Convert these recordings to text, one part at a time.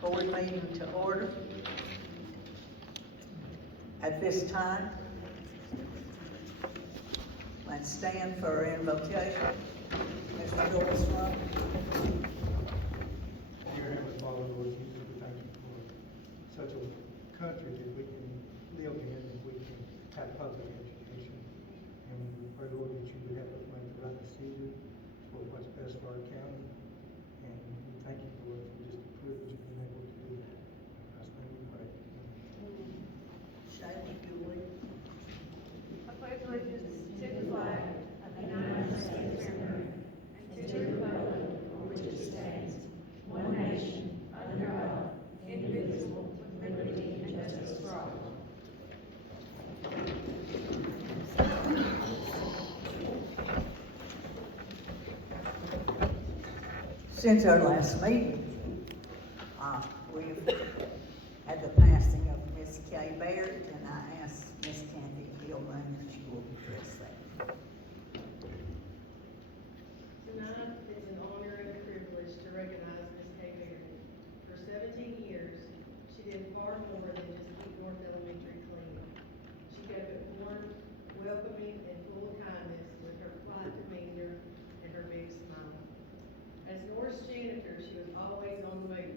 Board meeting to order. At this time, let's stand for our invocation. Mr. Doris Love. Dear Heavenly Father, Lord Jesus, we thank you for such a country that we can live in and we can have public education. And we pray, Lord, that you would help us make the right decision for what's best for our county. And we thank you, Lord, for just the privilege of being able to do that. That's what we pray. Shayla, if you would. I pledge allegiance to the flag of the United States of America and to the republic for which it stands, one nation, under God, indivisible, with liberty and justice for all. Since our last meeting, we've had the passing of Miss Kay Barrett, and I asked Miss Kathy Hillman if she will address that. Tonight, it's an honor and a privilege to recognize Ms. Kay Barrett. For 17 years, she did far more than just keep North Elementary clean. She kept it warm, welcoming, and full of kindness with her quiet demeanor and her big smile. As North's janitor, she was always on the move.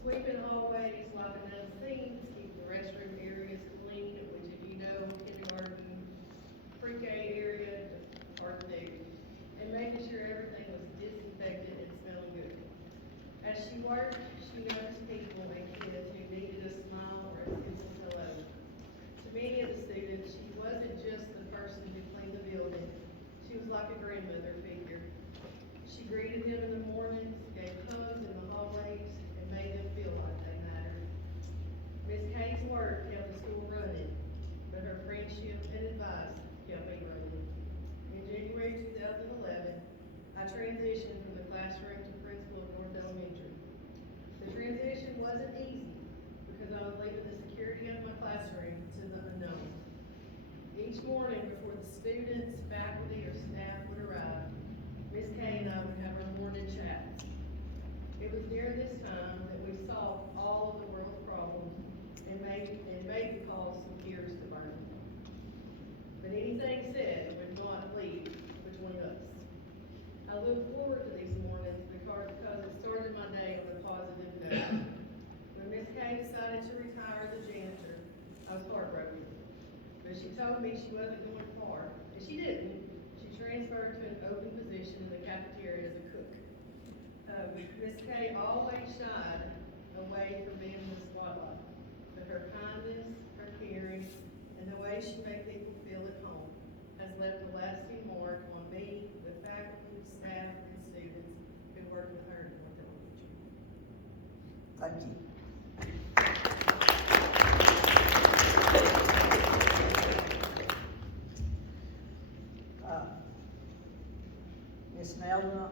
Sweeping hallways, wiping down seams, keeping the restroom areas clean, which if you know, kindergarten, pre-K area, just hard to do. And making sure everything was disinfected and smelling good. As she worked, she noticed people and kids who needed a smile or a simple hello. To many of the students, she wasn't just the person who cleaned the building. She was like a grandmother figure. She greeted them in the mornings, gave hugs in the hallways, and made them feel like they mattered. Miss Kay's work kept the school running, but her friendship and advice kept me running. In January 2011, I transitioned from the classroom to principal of North Elementary. The transition wasn't easy because I was leaving the security of my classroom to the unknown. Each morning before the students, faculty, or staff would arrive, Miss Kay and I would have our morning chats. It was during this time that we solved all of the world's problems and maybe caused some gears to burn. But anything said would not leave between us. I look forward to these mornings because it started my day on a positive note. When Miss Kay decided to retire as a janitor, I was heartbroken. But she told me she wasn't going far, and she didn't. She transferred to an open position in the cafeteria as a cook. Miss Kay always shied away from being in the spotlight, but her kindness, her caring, and the way she made people feel at home has left a lasting mark on me, the faculty, staff, and students who work with her in North Elementary. Thank you. Ms. Nelda,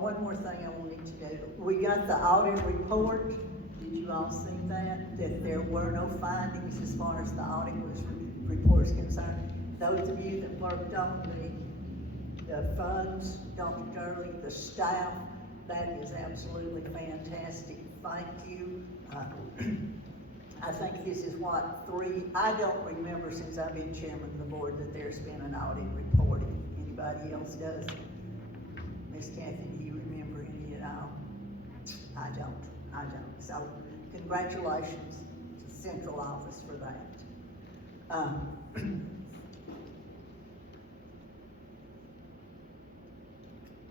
one more thing I wanted to do. We got the audit report. Did you all see that? That there were no findings as far as the audit report is concerned. Those of you that worked on the funds, Dr. Gurley, the staff, that is absolutely fantastic. Thank you. I think this is I don't remember since I've been chairman of the board that there's been an audit report. Anybody else does? Miss Kathy, do you remember any at all? I don't. So congratulations to central office for that.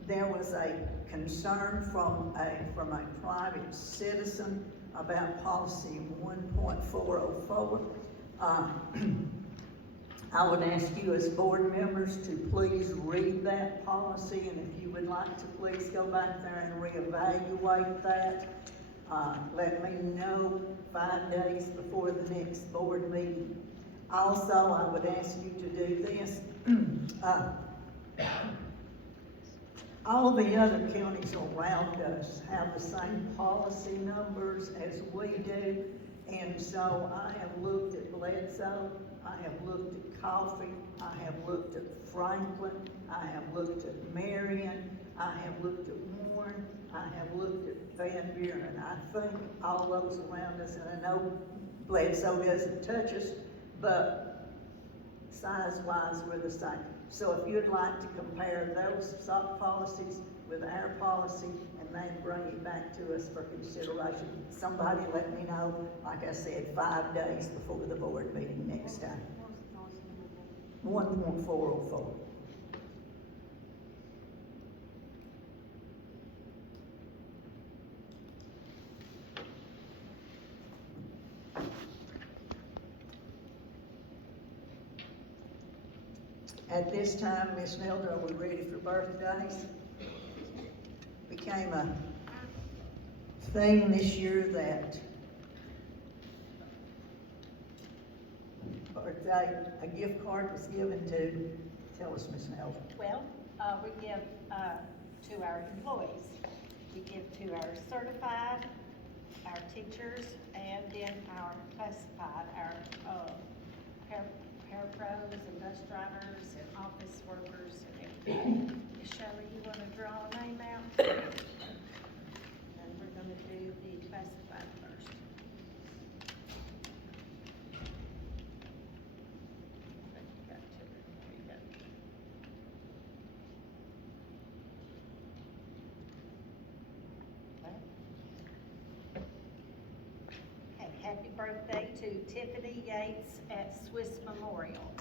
There was a concern from a private citizen about policy 1.404. I would ask you as board members to please read that policy, and if you would like to please go back there and reevaluate that. Let me know 5 days before the next board meeting. Also, I would ask you to do this. All the other counties around us have the same policy numbers as we do, and so I have looked at Bledsoe, I have looked at Coffee, I have looked at Franklin, I have looked at Marion, I have looked at Warren, I have looked at Van Buren, I think all those around us, and I know Bledsoe doesn't touch us, but size-wise, we're the same. So if you'd like to compare those policies with our policy and then bring it back to us for consideration, somebody let me know, like I said, 5 days before the board meeting next time. 1.404. At this time, Ms. Nelda, are we ready for birthdays? Became a thing this year that birthday, a gift card was given to, tell us, Ms. Nelda. Well, we give, to our employees. We give to our certified, our teachers, and then our classified, our, parapros and bus drivers and office workers and everything. Miss Shelley, you wanna draw a name out? And we're gonna do the classified first. Okay, happy birthday to Tiffany Yates at Swiss Memorial.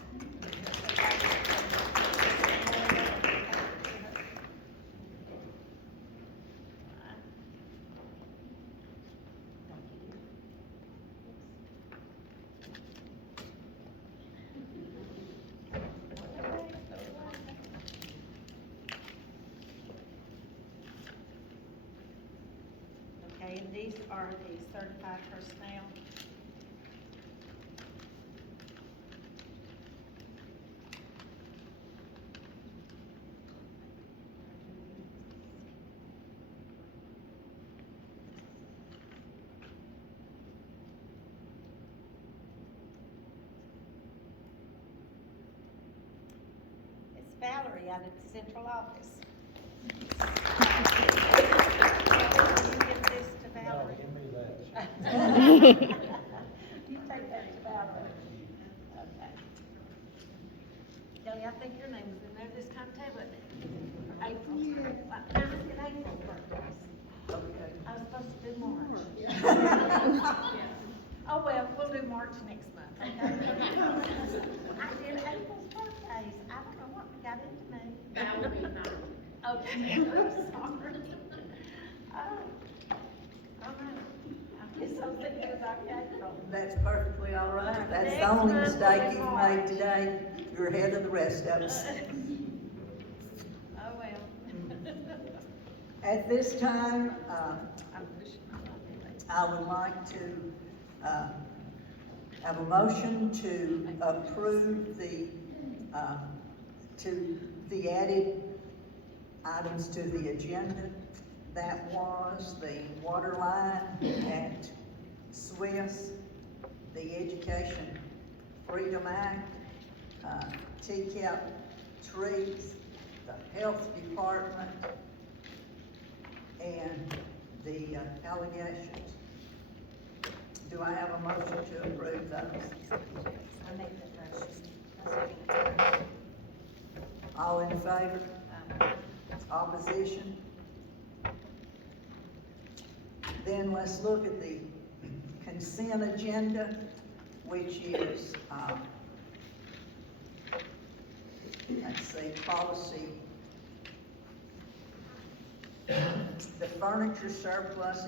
Okay, and these are the certified personnel. It's Valerie out of the central office. You give this to Valerie. give me that. You take that to Valerie. Okay. Kelly, I think your name was in there this time too, wasn't it? April. What time is it April's birthday? Okay. I was supposed to do March. Oh, well, we'll do March next month, okay? I did April's birthdays. I don't know what got into me. That will be fine. Okay, I'm sorry. Oh, no. I guess I'm thinking about April. That's perfectly all right. That's the Next only month mistake will be you've March. made today. You're ahead of the rest of us. Oh, well. At this time, I'm pushing my luck. I would like to, have a motion to approve the added items to the agenda. That was the water line at Swiss, the Education Freedom Act, TCAP trees, the Health Department, and the allegations. Do I have a motion to approve those? I make that motion. All in favor? Opposition? Then let's look at the consent agenda, which is, let's see, policy. The furniture surplus,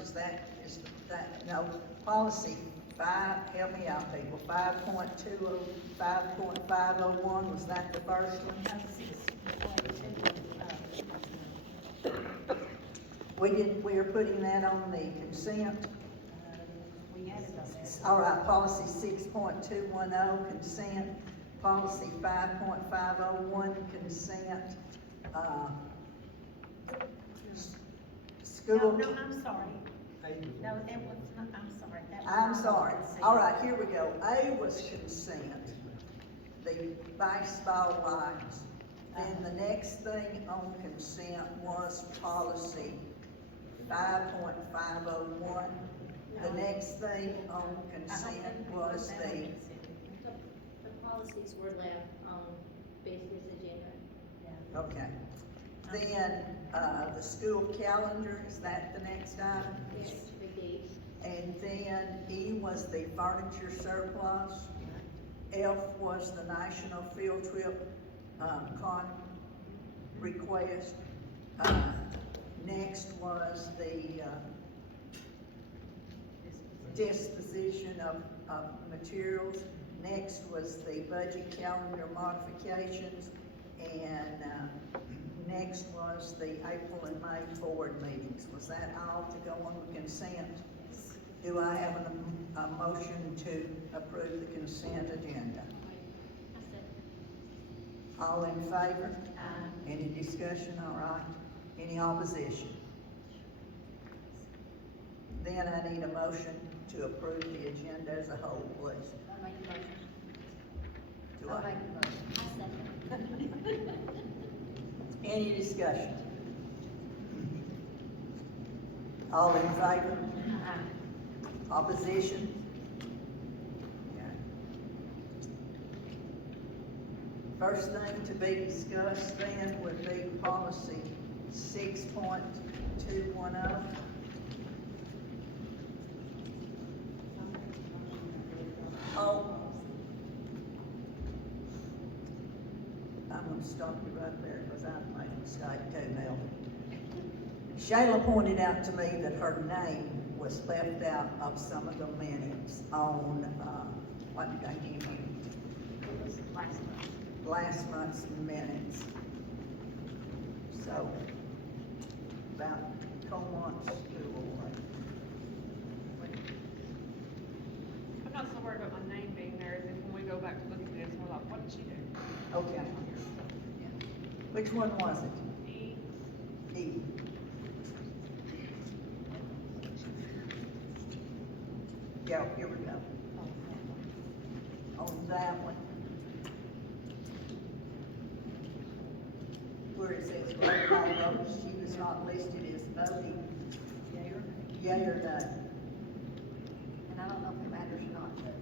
no, policy 5, help me out, people, 5.20, 5.501, was that the first one? We are putting that on the consent. We had it on there. All right, policy 6.210, consent, policy 5.501, consent, school. No, I'm sorry. No, that was not, I'm sorry. That was I'm not sorry. consent. All right, here we go. A was consent, the baseball lines. Then the next thing on consent was policy 5.501. The next thing on consent was the, The policies were left on business agenda. okay. Then, the school calendar, is that the next item? Yes, we did. And then E was the furniture surplus. F was the national field trip, request. Next was the, disposition of materials. Next was the budget calendar modifications. And, next was the April and May board meetings. Was that all to go on with consent? Do I have a motion to approve the consent agenda? All in favor? Any discussion? All right. Any opposition? Then I need a motion to approve the agenda as a whole, please. I'll make a motion. Do I'll I? make a motion. I second. Any discussion? All in favor? Opposition? Okay. First thing to be discussed then would be policy 6.210. Oh. I'm gonna stop you right there because I made a mistake too now. Shayla pointed out to me that her name was left out of some of the minutes on, what did I give you? It was last month. Last month's minutes. So, about Comont's school. I'm not so worried about my name being there, as if when we go back to look at this, we're like, what did she do? Okay. Which one was it? E, E. Yeah, here we go. On that one. Where it says roll call vote, she was not listed as voting. Yea or nay? And I don't know if it matters or not, but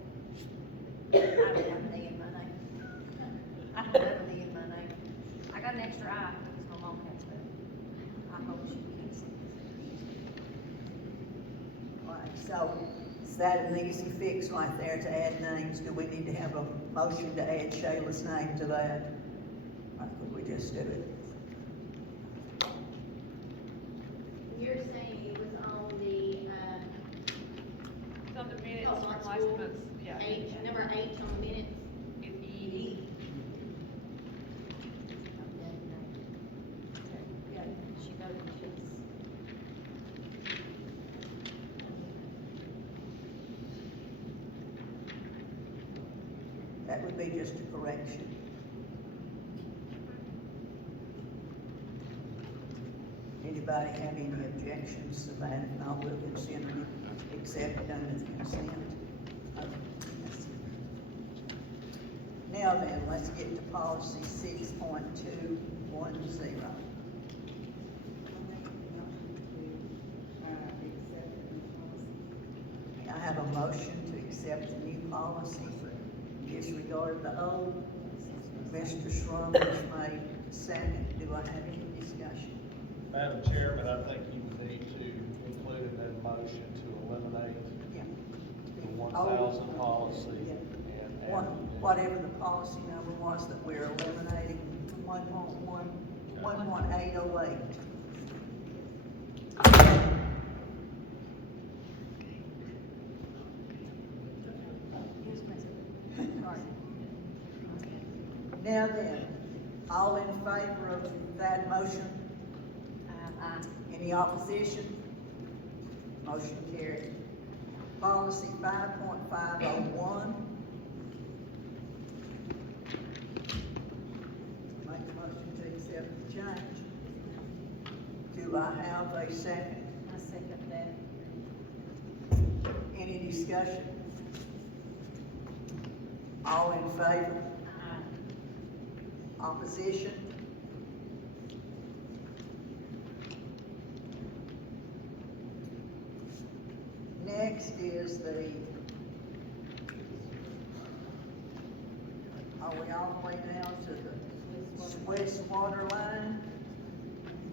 I don't have an E in my name. I don't have an E in my name. I got an extra I because my mom has that. I hope she can see All right, so is that an easy fix right there to add names? Do we need to have a motion to add Shayla's name to that? Or could we just do it? You're saying it was on the, it's on the minutes Oh, from our last school. month's, yeah. H, number H on the minutes? It's E. Yeah, she voted, she's. That would be just a correction. Anybody have any objections to that? If not, we'll consider it accepted under the consent. Now then, let's get to policy 6.210. I have a motion to accept the new policy, disregard the old. Mr. Schrum made second. Do I have any discussion? Madam Chairman, I think you would need to include in that motion to eliminate Yeah. the 1,000 policy Yeah. and What- add. Whatever the policy number was that we're eliminating, 11808. Now then, all in favor of that motion? Any opposition? Motion carried. Policy 5.501. Make a motion to accept the change. Do I have a second? I second that. Any discussion? All in favor? Opposition? next is are we all the way down to the Swiss water line?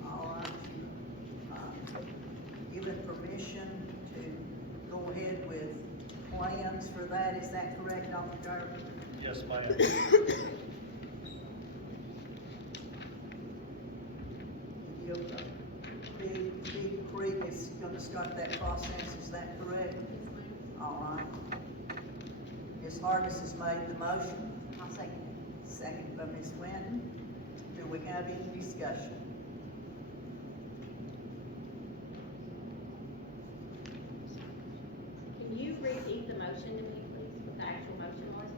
All right. Given permission to go ahead with plans for that, is that correct, Dr. Garvey? Yes, ma'am. Big Creek is gonna start that process, is that correct? All right. Ms. Hargis has made the motion. I'll second it. Second by Ms. Winton. Do we have any discussion? Can you repeat the motion to me, please, what the actual motion was?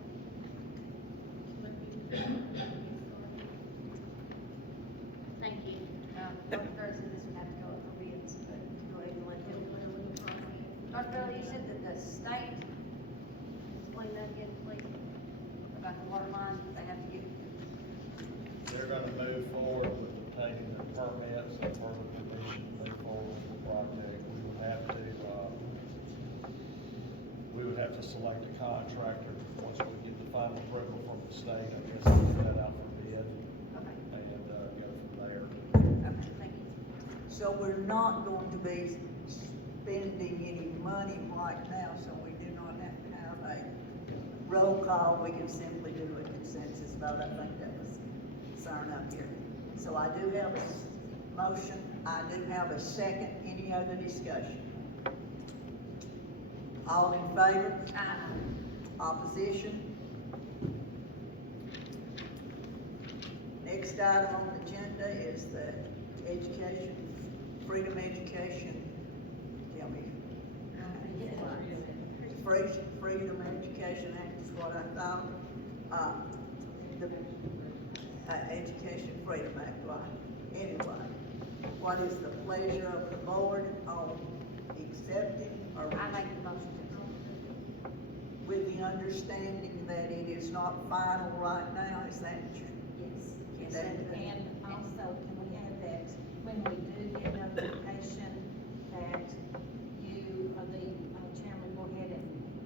Thank you. Dr. Gurley said this would have to go up for bids, but go ahead and let him. Dr. Gurley, you said that the state, explain that again, please, about the water line, they have to get. They're gonna move forward with obtaining the permits and further permission to move forward with the project. We would have to select a contractor once we get the final approval from the state, I guess, we'll put that out for bid Okay. and, go from there. Okay, thank you. So we're not going to be spending any money right now, so we do not have to have a roll call. We can simply do a consensus vote. I think that was concern up here. So I do have a motion. I do have a second. Any other discussion? All in favor? Opposition? Next item on the agenda is the education, freedom education. Tell me. Freedom Education Act is what I thought. The Education Freedom Act, right? Anyway, what is the pleasure of the board on accepting or I make the motion. with the understanding that it is not final right now? Is that true? Yes, yes, That- and also, can we add that when we do get notification that you, the chairman, go ahead and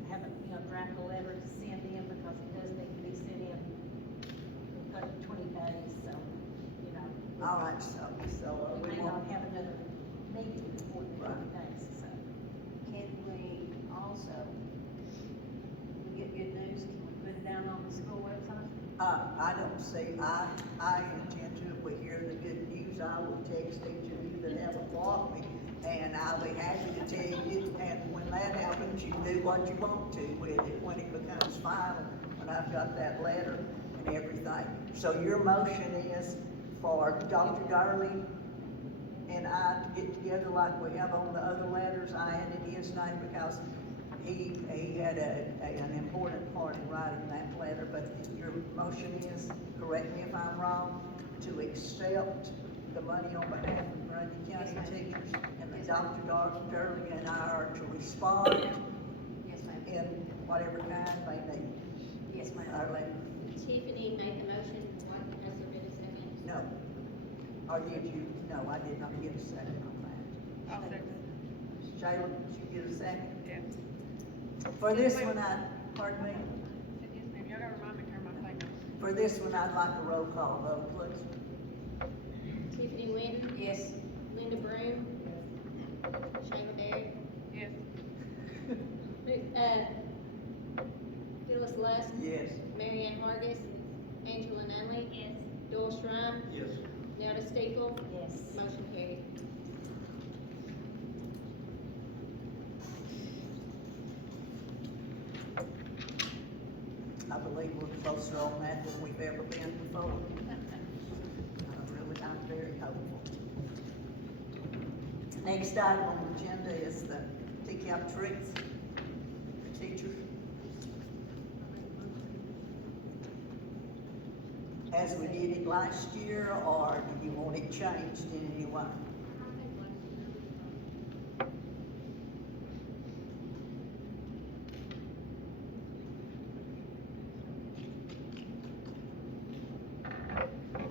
have a, draft a letter to send in, because it does need to be sent in, 20 days, so, All right, so we we may not won't, have another meeting before the 20 days, so. Can we also, we get good news, can we put it down on the school website? I don't see, I intend to, if we hear the good news, I will text each of you that have a coffee, and I'll be happy to tell you, and when that happens, you do what you want to with it, when it becomes final, when I've got that letter and everything. So your motion is for Dr. Garley and I to get together like we have on the other letters. I added his name because he had an important part in writing that letter, but your motion is, correct me if I'm wrong, to accept the money on behalf of Grundy County teachers, and that Dr. Gurley and I are to respond Yes, ma'am. in whatever kind they need. Yes, ma'am. Our letter. Tiffany made the motion, what, has there been a second? No. Or did you? No, I did not get a second on that. I'll second. Shayla, did you get a second? Yeah. For this one, pardon me? Yes, ma'am, y'all gotta remind me to turn my thing on. For this one, I'd like a roll call vote, please. Tiffany Winton, Yes. Linda Broom, Shayla Berry, Yes. Phyllis Lusk, Yes. Mary Ann Hargis, Angela Nunley. Yes. Doyle Strime, Yes. Nelda Steeple, Yes. motion carried. I believe we're closer on that than we've ever been before. I'm very hopeful. Next item on the agenda is the pick-up tricks for teachers. As we did it last year, or do you want it changed in any way?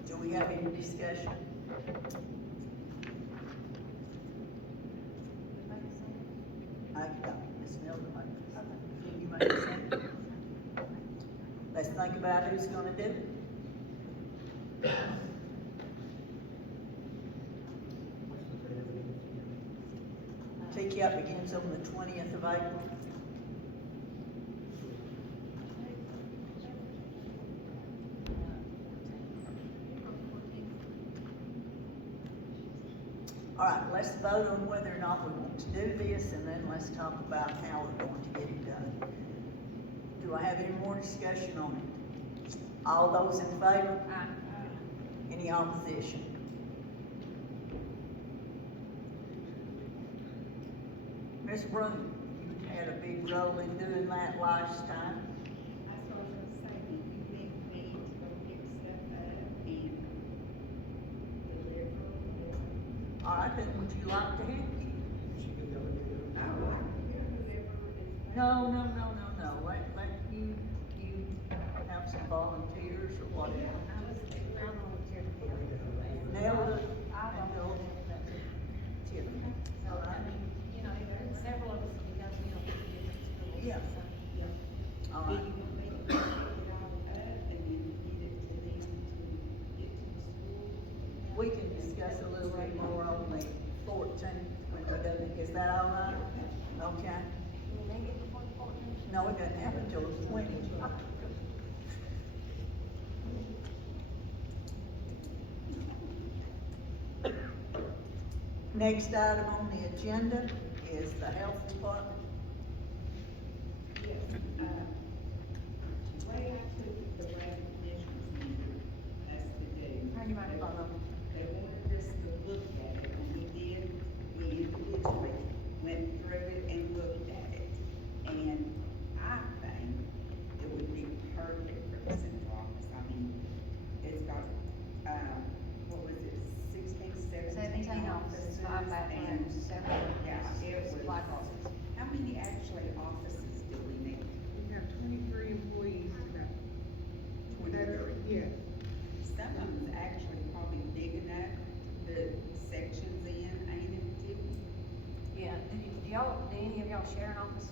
Do we have any discussion? I got Ms. about who's gonna do it? TCAP begins on the 20th of April. All right, let's vote on whether or not we want to do this, and then let's talk about how we're going to get it done. Do I have any more discussion on it? All those in favor? Any opposition? Ms. Broom, you had a big role in doing that last time. That's what I was gonna say, you need me to go pick stuff up and deliver. All right, then would you like to help you? I would like to hear whoever is. No. Let you have some volunteers or whatever. I volunteer to help. Nella I and volunteer Bill, to help. Tiffany. So, I mean, you know, several of us, because we don't go to different schools. Yeah. So, All Do right. you want me to pick it all up and then get it to them to get to the school? We can discuss a little bit more on the 14th when we're done. Is that all right? Okay. Will they get before the 14th? No, it doesn't happen until the 20th. Next item on the agenda is the health department. Yes, the way I took the recognitions meeting, as to do. Turn your microphone on. They wanted us to look at it, and we did, we individually went through it and looked at it. And I think it would be perfect for the central office, I mean, it's got, what was it, 17 offices, 5 bathrooms, and- 7 Yeah, it was. supply closets. How many actually offices do we need? We have 23 employees now. 23. Yes. Some of them's actually probably big enough to put sections in, ain't it, Tiffany? Yeah, do any of y'all share an office?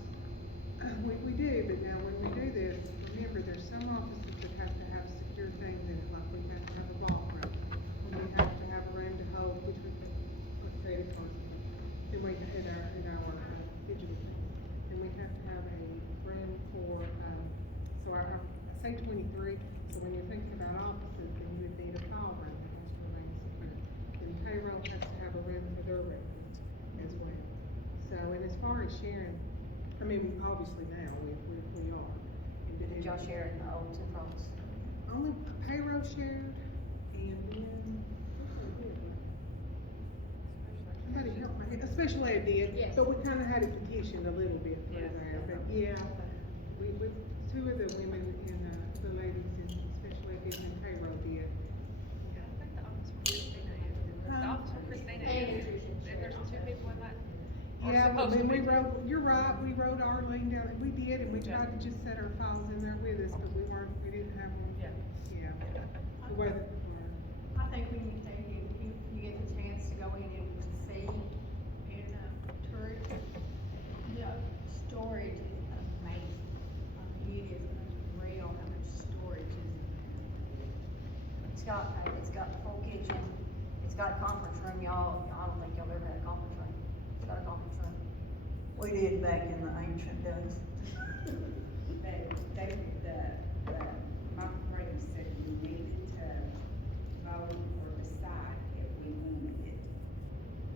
We do, but now when we do this, remember, there's some offices that have to have secure things in it, like we have to have a vault room. And we have to have a room to hold, which we can put credit cards in. Then we, in our digital thing. And we have to have a room for, so I say 23, so when you're thinking about offices, then you would need a file room that has to remain secure. And payroll has to have a room for their records as well. So, and as far as sharing, I mean, obviously now, we are. And Did y'all share in the old central office? only payroll shared, and then, somebody help me, special ed did, Yes. but we kinda had it petitioned a little bit through there, but yeah, we, two of the women in, the ladies in special ed did and payroll did. I think the office for Christina is, the office for Christina is, there's 2 people in that. Or Yeah, but supposed then to we be. wrote, you're right, we wrote Arlene down, we did, and we tried to just set our files in there with us, but we didn't have them. Yeah. Yeah. The weather. I think we need to, if you get the chance to go in and see, and, tour it, the storage is amazing. It is unreal how much storage is in It's got the full kitchen, it's got a conference room, y'all, I don't think y'all ever had a conference room. It's got a conference room. We did back in the ancient days. But my friend said we needed to vote or decide if we wanted it.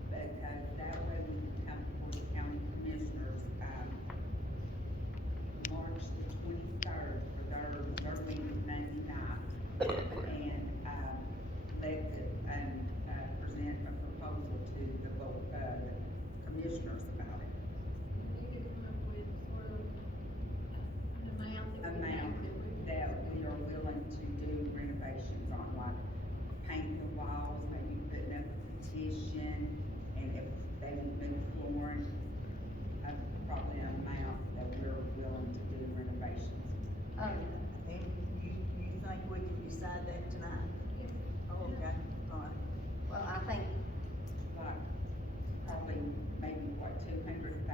Because that way we can come before the county commissioners, March the 23rd for their meeting Monday night. And, present a proposal to the commissioners about it. You could come up with sort of an amount that we Amount think that we are willing to do renovations on, like paint the walls, maybe putting up a petition, and if they would move flooring, probably an amount that we're willing to do renovations. And you think we can decide that tonight? we. Oh, okay, all right. Well, I think, Like, probably maybe what, 200,000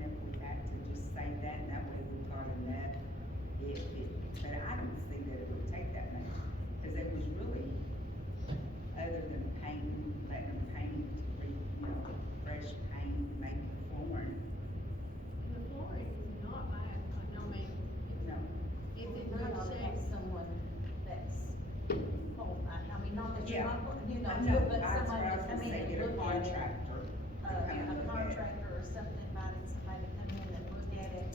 if we had to just say that, and that way we got enough. If it but I don't see that it would take that much, cause it was really, other than painting, letting them paint, fresh paint, make the flooring, The flooring is not bad, I mean, no. it's in Not good all shape. have someone that's qualified, I mean, not that you're Yeah. not, you know, I know, but that's someone what I to was come gonna say, in get and a look at it. contractor. to come and A look at it. contractor or something, invited somebody to come in and look at it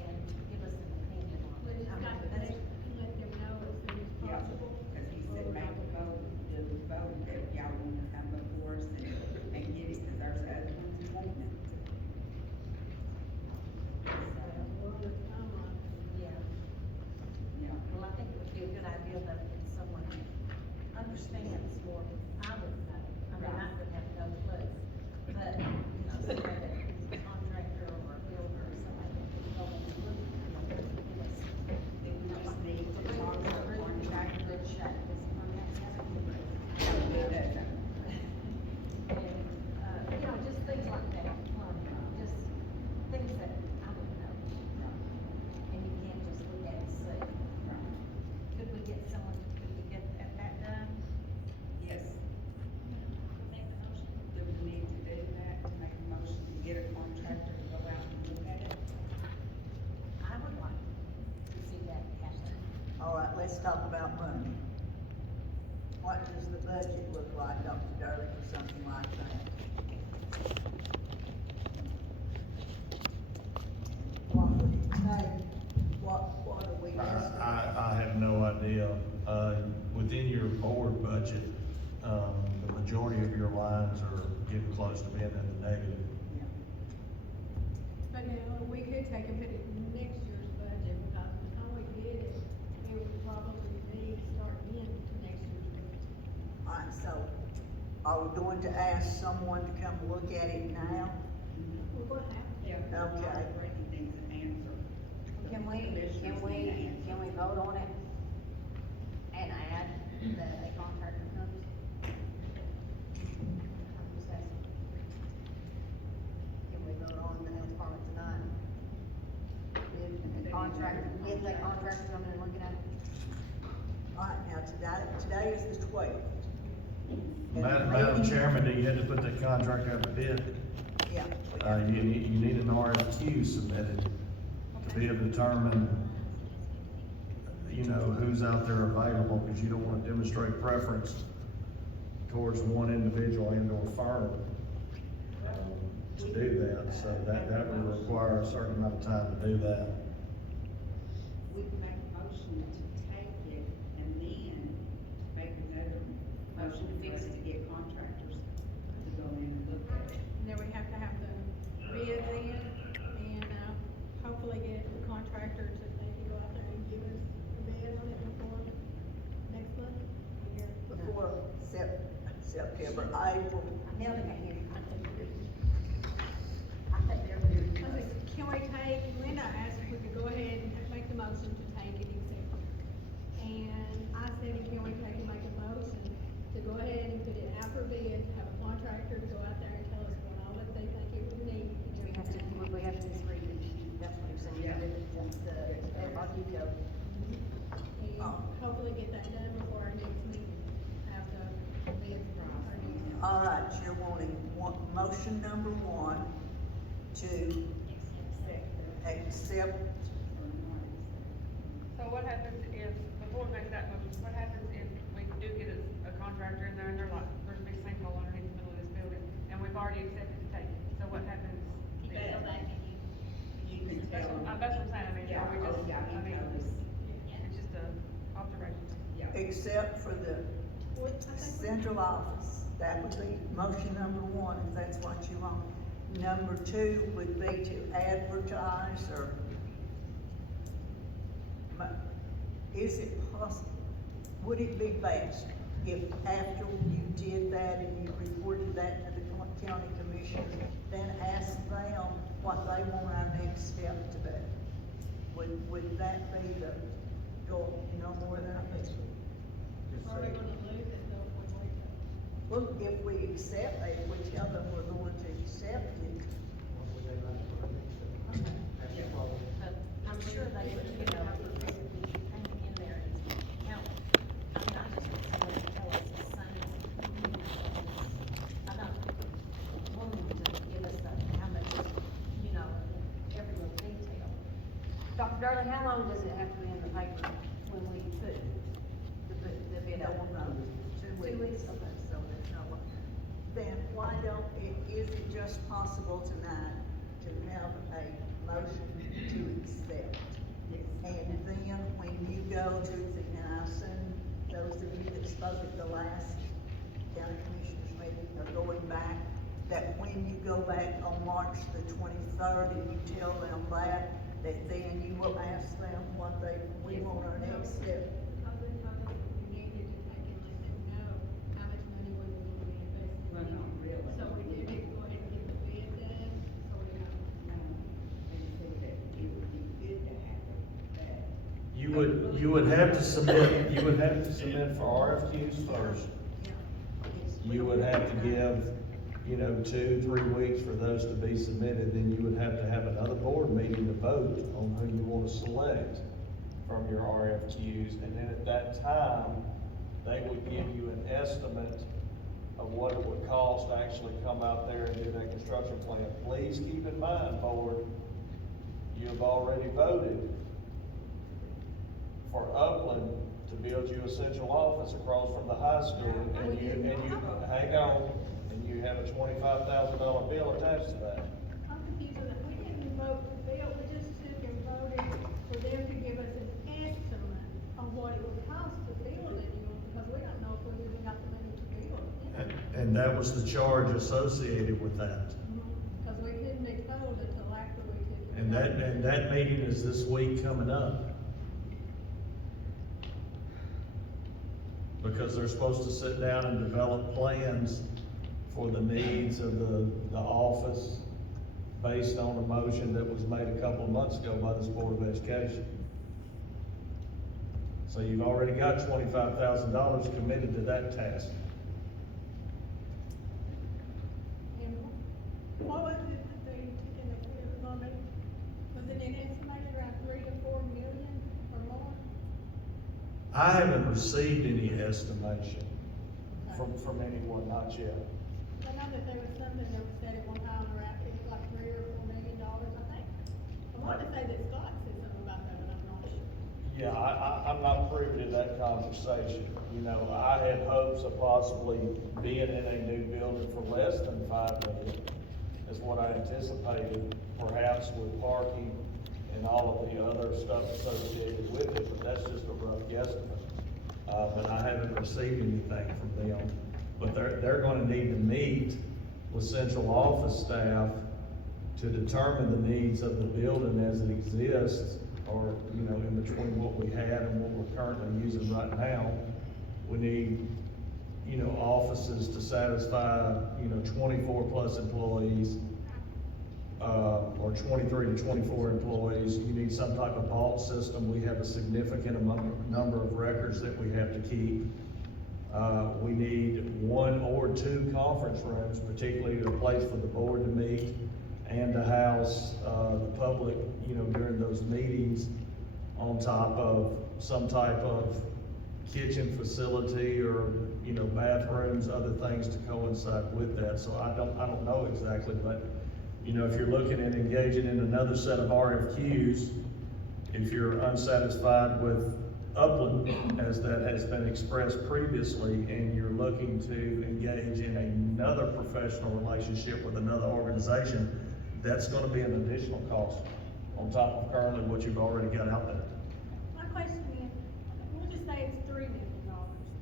and give us an opinion on We it. just I mean, got to that's- let them know as soon as Yeah, possible. cause he said make the vote, do the vote, that y'all want to come before us and get it, cause there's other ones who won't. Well, the timeline. Yeah, Yeah. well, I think it would be a good idea that if someone understands more, I wouldn't know, I mean, I would have no clue. But, you know, somebody that is a contractor or a builder or somebody that can go and look, you know, give us. Then we just need to talk to the contractor. Good shape, this is my next step. It doesn't. And, you know, just things like that, just things that I would know, and you can't just look at and see. Right. Could we get someone, could we get that done? Yes, Make the motion. do we need to do that, to make a motion to get a contractor to go out and look at it? I would like to see that happen. All right, let's talk about money. What does the budget look like, Dr. Derrick, or something like that? What would it take? What are we? I have no idea. Within your board budget, the majority of your lines are getting close to being in the negative. Yeah. But now, we could take and put it in next year's budget, because by the time we did it, it would probably be starting into next year's budget. All right, so are we going to ask someone to come look at it now? We're gonna have to. Yeah. Okay. Brittany needs an answer. Can we vote on it and add that a contractor comes? I'm just asking. Can we vote on the health department tonight? If the contractor, if the contractor come in and look at it? All right, now today is the 12th. Madam Chairman, do you have to put that contract out to bid? Yeah. You need an RFQ submitted to be able to determine, you know, who's out there available, because you don't want to demonstrate preference towards one individual and or firm to do that, so that would require a certain amount of time to do that. We can make a motion to take it and then make another motion for us to get contractors to go in and look at it. And then we have to have the bids in, and, hopefully get the contractor to maybe go out there and give us a bid on it before next month. Here. Before September, April. Now they can't hear you. I think they're I good. said, can we take, Linda asked if we could go ahead and make the motion to take it, except, and I said, can we take and make a motion to go ahead and put it out for bid, have a contractor to go out there and tell us what all that they think it would need. We have to just read it, that's what you're saying, Yeah. the FRQ code. And hopefully get that done before our next meeting, have the bids. All right, you're wanting motion number 1 to accept, So what happens if, before we make that motion, what happens if we do get a contractor in there and they're like, there's a big sinkhole underneath the middle of this building, and we've already accepted to take it, so what happens? You then? go back and You can That's tell. what, that's what I'm saying, I mean, Yeah, are we oh, just, yeah, I he mean, knows. it's just a observation. Yeah. except for the central office. That would be motion number 1, if that's what you want. Number 2 would be to advertise, or is it possible, would it be best if after you did that and you reported that to the county commissioners, then ask them what they want our next step to be? Would that be the goal, no more than a Just Are we say, gonna lose it though if we wait? Well, if we accept, if we tell them we're going to accept it, what would they like for it? That's the problem. But I'm sure they would, you know, if we Darla, how long does it have to be in the paper when we put the bid Don't out? know, 2 weeks, okay, so there's no one. Then why don't, is it just possible tonight to have a motion to accept? And then when you go to the, and I assume those of you that spoke at the last county commissioners meeting are going back, that when you go back on March the 23rd and you tell them that then you will ask them what we want our next step. We needed to take it just to know how much money we were gonna be investing. Well, not really. So we did need to go ahead and get the bid done, so we know. And said that it would be good to have it, but You would have to submit for RFQs first. You would have to give, 2-3 weeks for those to be submitted, then you would have to have another board meeting to vote on who you want to select from your RFQs, and then at that time, they would give you an estimate of what it would cost to actually come out there and do that construction plan. Please keep in mind, board, you have already voted for Upland to build you a central office across from the high school, and you, hang on, and you have a $25,000 bill attached to that. I'm confused with that. We didn't vote the bill, we just took and voted for them to give us an estimate of what it would cost to build it, because we don't know if we even got the money to build it. And that was the charge associated with that. Because we couldn't be told until after we took. And that meeting is this week coming up. Because they're supposed to sit down and develop plans for the needs of the office based on a motion that was made a couple of months ago by this Board of Education. So you've already got $25,000 committed to that task. And what was it that they, and it was gonna be, was it an estimated around 3 to 4 million or more? I haven't received any estimation from anyone, not yet. I know that there was something that was said at one time around, it was like $3 or $4 million, I think. I wanted to say that Scott said something about that, but I'm not sure. Yeah, I'm not privy to that conversation. I had hopes of possibly being in a new building for less than $5 million, is what I anticipated, perhaps with parking and all of the other stuff associated with it, but that's just a rough guesstimate. But I haven't received anything from them. But they're gonna need to meet with central office staff to determine the needs of the building as it exists, or, in between what we had and what we're currently using right now. We need, offices to satisfy, 24 plus employees, or 23 to 24 employees. You need some type of vault system. We have a significant number of records that we have to keep. We need 1 or 2 conference rooms, particularly a place for the board to meet and to house, the public, during those meetings, on top of some type of kitchen facility or, bathrooms, other things to coincide with that. So I don't know exactly, but, if you're looking at engaging in another set of RFQs, if you're unsatisfied with Upland, as that has been expressed previously, and you're looking to engage in another professional relationship with another organization, that's gonna be an additional cost on top of currently what you've already got out there. My question is, we'll just say it's $3 million.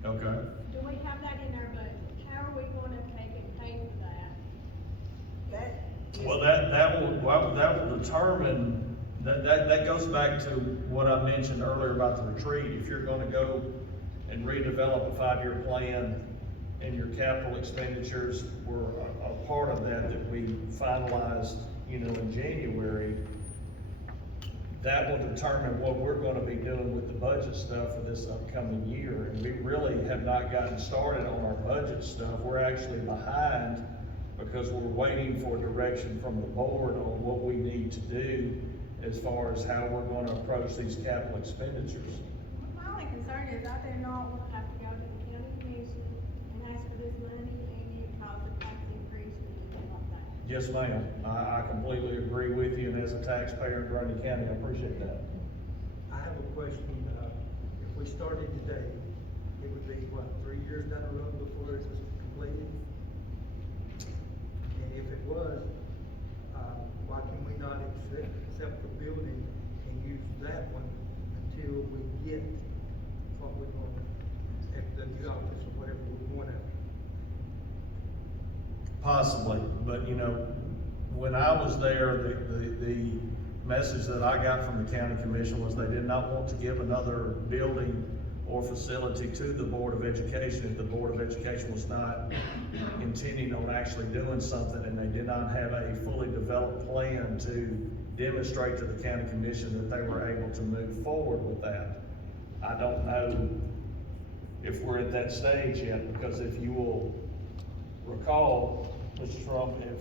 Okay. Do we have that in our budget? How are we gonna take and pay for that? Well, that will determine, that goes back to what I mentioned earlier about the retreat. If you're gonna go and redevelop a 5-year plan, and your capital expenditures were a part of that we finalized, in January, that will determine what we're gonna be doing with the budget stuff for this upcoming year. And we really have not gotten started on our budget stuff. We're actually behind because we're waiting for direction from the board on what we need to do as far as how we're gonna approach these capital expenditures. My only concern is I do not want to have to go to the county commission and ask for this money and it cause a tax increase or anything like that. Yes, ma'am. I completely agree with you, and as a taxpayer in Grundy County, I appreciate that. question, if we started today, it would be, what, 3 years down the road before it was completed? And if it was, why can we not accept the building and use that one until we get what we're going, at the new office or whatever we want out? Possibly, but you know, when I was there, the message that I got from the county commission was they did not want to give another building or facility to the Board of Education if the Board of Education was not intending on actually doing something, and they did not have a fully developed plan to demonstrate to the county commission that they were able to move forward with that. I don't know if we're at that stage yet, because if you will recall, Mr. Trump, if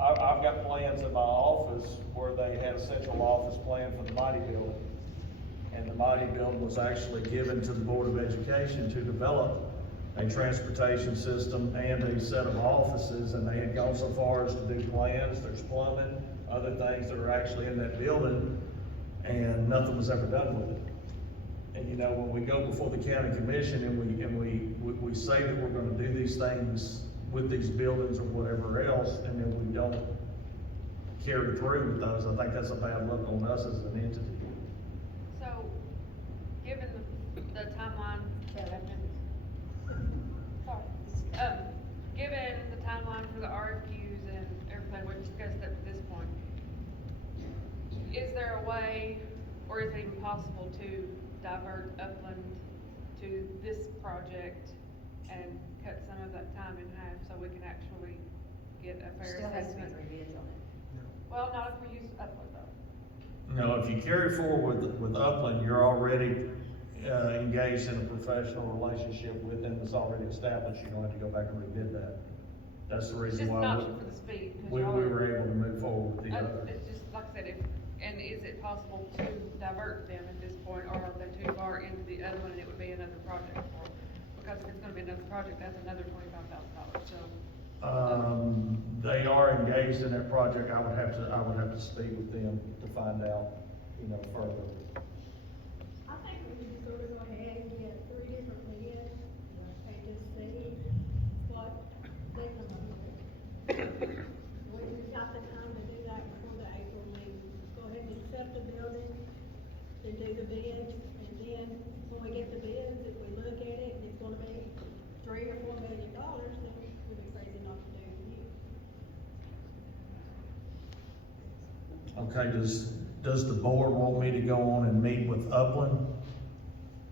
I've got plans in my office where they had a central office plan for the Mighty Building. And the Mighty Building was actually given to the Board of Education to develop a transportation system and a set of offices, and they had gone so far as to do plans, there's plumbing, other things that are actually in that building, and nothing was ever done with it. And you know, when we go before the county commission and we say that we're gonna do these things with these buildings or whatever else, and then we don't carry through with those, I think that's a bad look on us as an entity. So, given the timeline, sorry, given the timeline for the RFQs and everything we've discussed up to this point, is there a way, or is it even possible to divert Upland to this project and cut some of that time in half so we can actually get a fair Still has to be assessment? 3 bids on it. Well, not if we use Upland though. No, if you carry forward with Upland, you're already engaged in a professional relationship with them that's already established. You don't have to go back and rebid that. That's the It's reason just an why option for the speed. 'Cause we y'all were are- able to move forward with the other. It's just, like I said, and is it possible to divert them at this point, or are they too far into the other one and it would be another project for them? Because if it's gonna be another project, that's another $25,000, so. They are engaged in that project. I would have to speak with them to find out, you know, further. I think we should sort of go ahead and get 3 different bids and just see what they come up with. We've got the time to do that before the April meeting. Go ahead and accept the building, then do the bids, and then when we get the bids, if we look at it, and it's gonna be $3 or $4 million, then we'd be crazy not to do it. Okay, does the board want me to go on and meet with Upland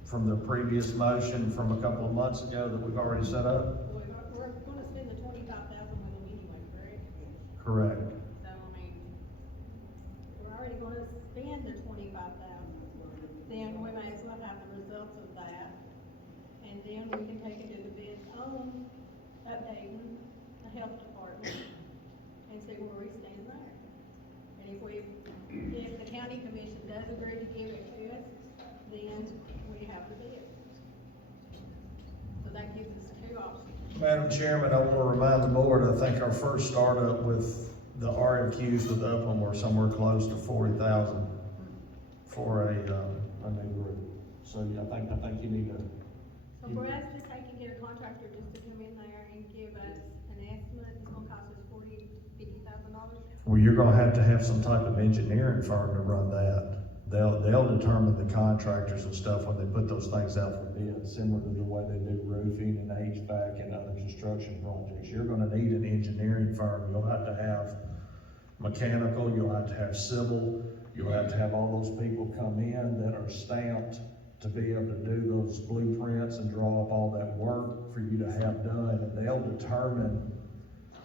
from the previous motion from a couple of months ago that we've already set up? We're gonna spend the $25,000 with them anyway, correct? Correct. So, I mean, we're already gonna spend the $25,000, then we may as well have the results of that. And then we can take it to the bids on updating the health department and see where we stand there. And if the county commission does agree to give it to us, then we have the bid. So that gives us 2 options. Madam Chairman, I want to remind the board, I think our first startup with the RFQs with Upland were somewhere close to 40,000 for a new group. So yeah, I think you need to. So for us to take and get a contractor just to come in there and give us an estimate, it's gonna cost us $50,000. Well, you're gonna have to have some type of engineering firm to run that. They'll determine the contractors and stuff when they put those things out for bid, similar to the way they do roofing and HVAC and other construction projects. You're gonna need an engineering firm. You'll have to have mechanical, you'll have to have civil, you'll have to have all those people come in that are stamped to be able to do those blueprints and draw up all that work for you to have done, and they'll determine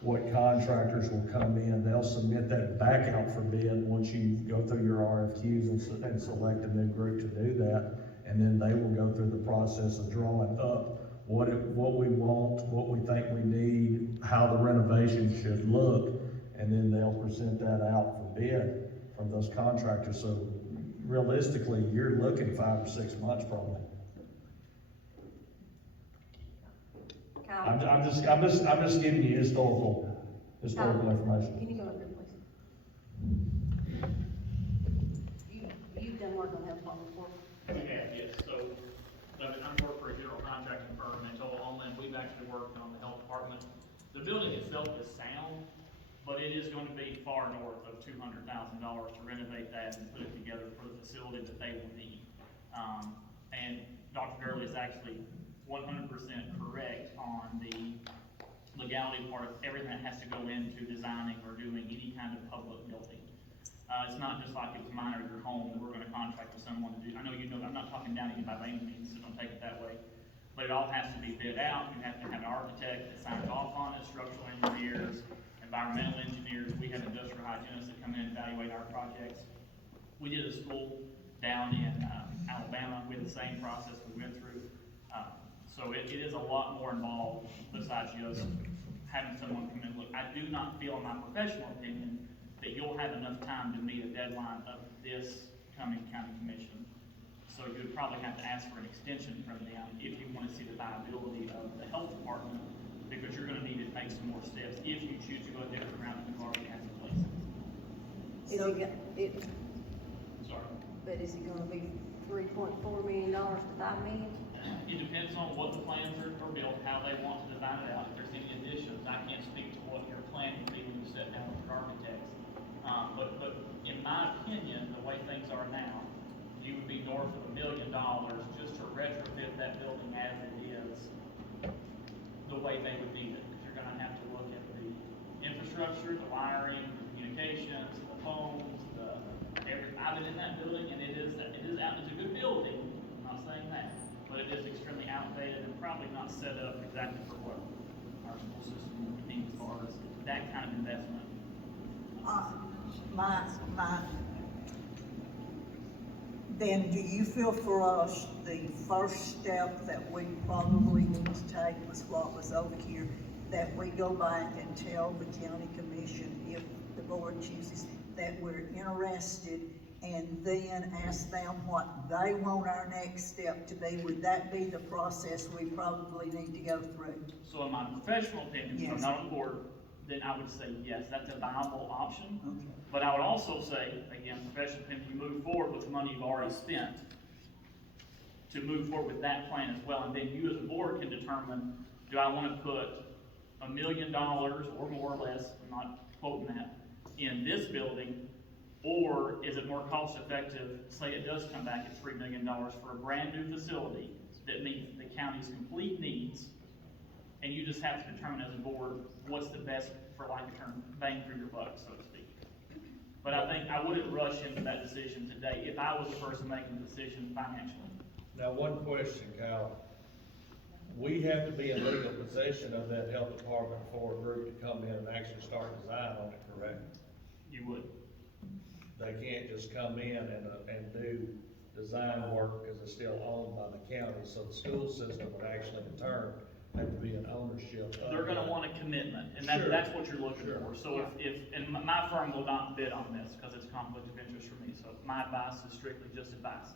what contractors will come in. They'll submit that back out for bid once you go through your RFQs and select a new group to do that. And then they will go through the process of drawing up what we want, what we think we need, how the renovation should look, and then they'll present that out for bid from those contractors. So realistically, you're looking 5 or 6 months probably. I'm just giving you historical information. Can you go up here, please? You've done work on health department before? We have, yes, so, but I'm working for a general contracting firm in Total Homeland, we've actually worked on the health department. The building itself is sound, but it is going to be far north of $200,000 to renovate that and put it together for the facility that they will need. And Dr. Gurley is actually 100% correct on the legality part of everything that has to go into designing or doing any kind of public building. It's not just like it's mine or your home that we're gonna contract with someone to do. I know you know, I'm not talking down to you by any means, so don't take it that way. But it all has to be bid out, you have to have an architect that signs off on it, structural engineers, environmental engineers. We have industrial hygienists that come in and evaluate our projects. We did a school down in Alabama, we had the same process we went through. So it is a lot more involved besides just having someone come in and look. I do not feel, in my professional opinion, that you'll have enough time to meet a deadline of this coming county commission. So you would probably have to ask for an extension from them if you want to see the viability of the health department, because you're gonna need to make some more steps if you choose to go a different route than you already have in place. Sorry. But is it gonna be $3.4 million to $5 million? It depends on what the plans are built, how they want to design it out. If there's any additions, I can't speak to what your plan would be when you sit down with your architects. But in my opinion, the way things are now, you would be north of $1 million just to retrofit that building as it is, the way they would need it. Because you're gonna have to look at the infrastructure, the wiring, the communications, the phones, I've been in that building, and it's a good building, I'm not saying that, but it is extremely outdated and probably not set up exactly for what our school system would need as far as that kind of investment. Then do you feel for us, the first step that we probably need to take was what was over here, that we go back and tell the county commission, if the board chooses, that we're interested, and then ask them what they want our next step to be? Would that be the process we probably need to go through? So in my professional opinion, since I'm Yes. not on the board, then I would say yes, that's a viable option. Okay. But I would also say, again, professional opinion, you move forward with the money you've already spent, to move forward with that plan as well, and then you as a board can determine, do I wanna put $1 million or more or less, I'm not quoting that, in this building, or is it more cost effective, say it does come back at $3 million for a brand new facility that meets the county's complete needs, and you just have to determine as a board, what's the best, for lack of term, bang for your buck, so to speak. But I think I wouldn't rush into that decision today if I was the person making the decision financially. Now, one question, Kyle. We have to be in legal possession of that health department for a group to come in and actually start design on it, correct? You would. They can't just come in and do design work because it's still owned by the county, so the school system would actually in turn have to be an ownership of They're gonna that. want a commitment, and Sure. that's what you're looking Sure. for. So and my firm will not bid on this, because it's conflict of interest for me, so my advice is strictly just advice.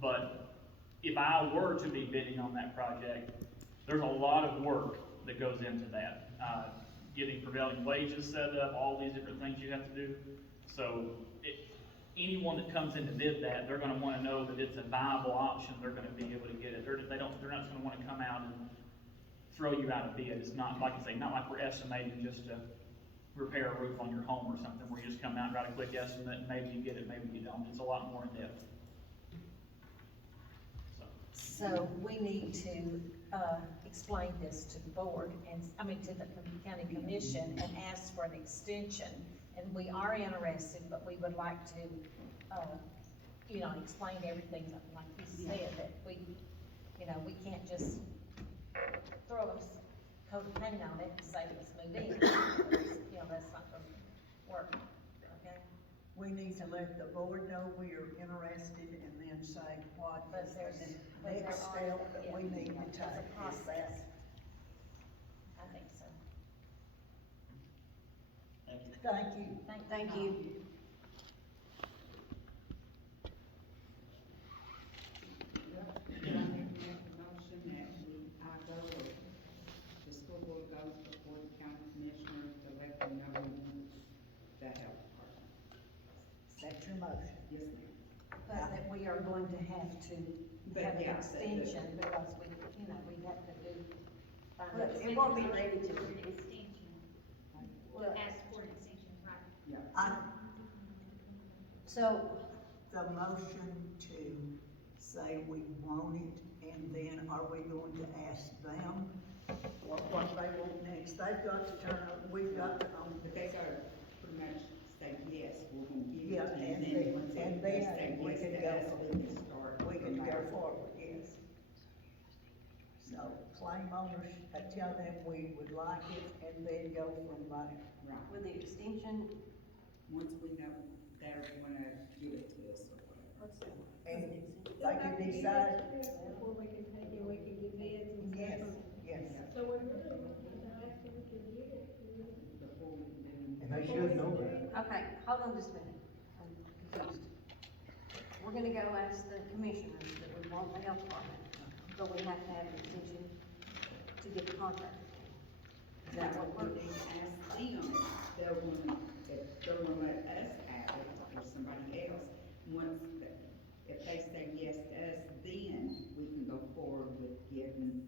But if I were to be bidding on that project, there's a lot of work that goes into that. Getting prevailing wages set up, all these different things you have to do. So anyone that comes in to bid that, they're gonna wanna know that it's a viable option, they're gonna be able to get it. They're not just gonna wanna come out and throw you out a bid. It's not, like I say, not like we're estimating just to repair a roof on your home or something, where you just come out and write a quick estimate, and maybe you get it, maybe you don't. It's a lot more in depth. So we need to, explain this to the board and, to the county commission and ask for an extension. And we are interested, but we would like to, explain everything, like you said, that we can't just throw a coat of paint on it and say, let's move in. That's not gonna work, okay? We need to let the board know we are interested, and then say what But is there's, the but there next are, step that we need to there's a take. Is process. that- I think so. Thank you. Thank you. Could I make a motion that the school board goes before the county commissioners to let them know the health department? Is that your motion? Yes, ma'am. But that we are going to have to But have an yeah, extension because we, you know, we have to do. Look, it won't be ready to. For an extension, to ask for an extension, right? Yeah. So, The motion to say we want it, and then are we going to ask them what they want next? They've got to turn, we've got to, But they gotta pretty much say, yes, we're gonna give it Yeah, to you, and and then- then once and they then say we yes can to go us, for- we can start. we can from go there. forward, yes. So claim owners, tell them we would like it, and then go from there. Right, with the extension, once we know they're gonna give it to us or whatever. And they can decide, Before we can take it, we can get bids and yes, stuff. yes. So we really want to ask them to get it. Before we can do. And they should know that. okay, hold on just a minute, I'm confused. We're gonna go ask the commissioners that we want the health department, but we have to have an extension to get the contract. Is that what We we're? need to ask them if they're gonna, if they're gonna let us have it or somebody else. Once, if they say yes to us, then we can go forward with getting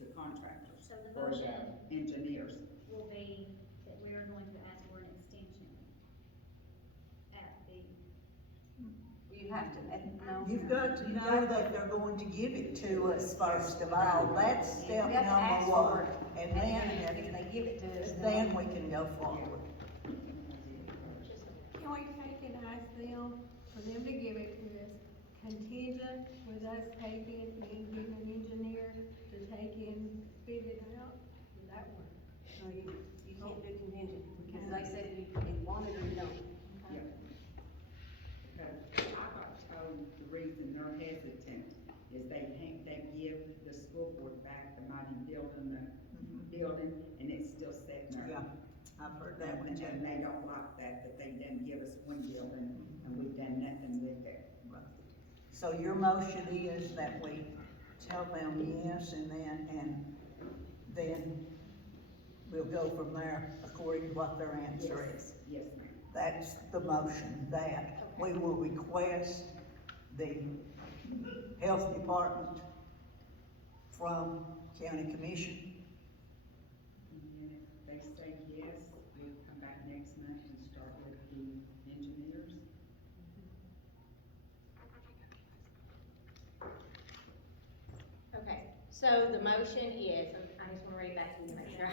the contractors. So the or motion engineers. will be that we are going to ask for an extension at the, You have to, no. You've got to know that they're going to give it to us first of all, that's step We have to ask number for one. it, And if then, they give it to us, then we can go forward. Can we take and ask them, for them to give it to us, contingent with us taking and getting an engineer to take and bid it out? Does that work? No, you can't do contingent, because they said you want it or you don't. Yeah. Because I got told the reason they're hesitant is they give the school board back the money building the building, and it's still sitting there. Yeah, I've heard that one too. And they don't like that they didn't give us one building, and we've done nothing with it. So your motion is that we tell them yes, and then we'll go from there according to what their answer is. Yes, ma'am. That's the motion, that we will request the health department from county commission. And then if they say yes, we'll come back next month and start with the engineers. okay. So the motion is, I just wanna read it back to you, make sure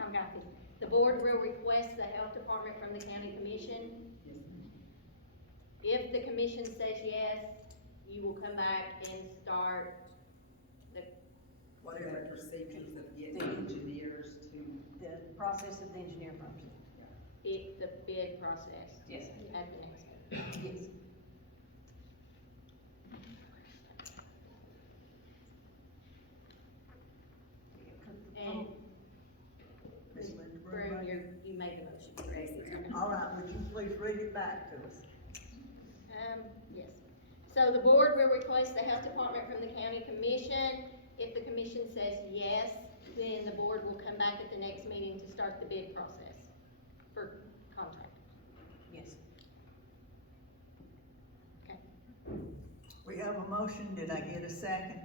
I've got this. The board will request the health department from the county commission. Yes, ma'am. If the commission says yes, you will come back and start the, Whatever procedures of getting engineers to, The process of the engineer function. the bid process. Yes. At the next meeting. Yes. And Ms. Linda Broom, Broom. you made the motion, correct? All right, would you please read it back to us? Yes. So the board will request the health department from the county commission. If the commission says yes, then the board will come back at the next meeting to start the bid process for contractors. Yes. Okay. We have a motion, did I get a second?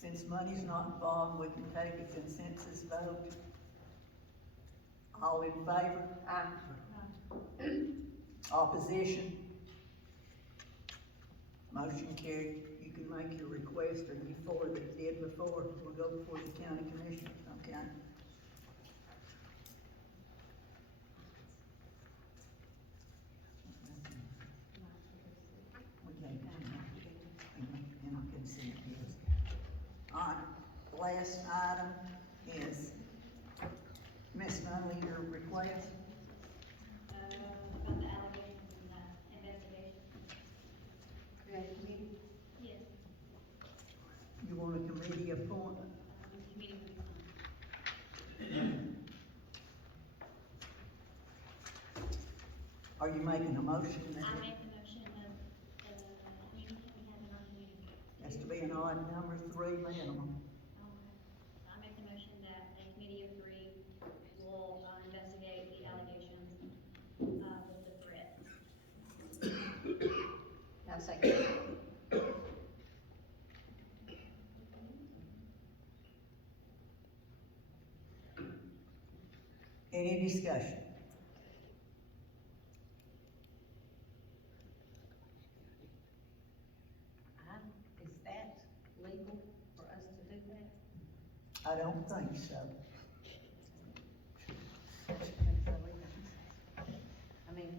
Since money's not involved, we can take a consensus vote. All in favor? Opposition? Motion carried. You can make your request or you forward that you did before. We'll go before the county commission, okay? And I can see it, yes. All right, last item is Ms. Nunley, your request. About the allegations and the investigation. Create a committee? Yes. You want a committee appointment? Committee will be fine. Are you making a motion I that make the motion of, meeting that we have in our community. has to be an odd number, 3 minimum? Okay. I make the motion that a committee of 3 will, investigate the allegations, with the threat. Now second. Any discussion? Is that legal for us to do that? I don't think so. I mean,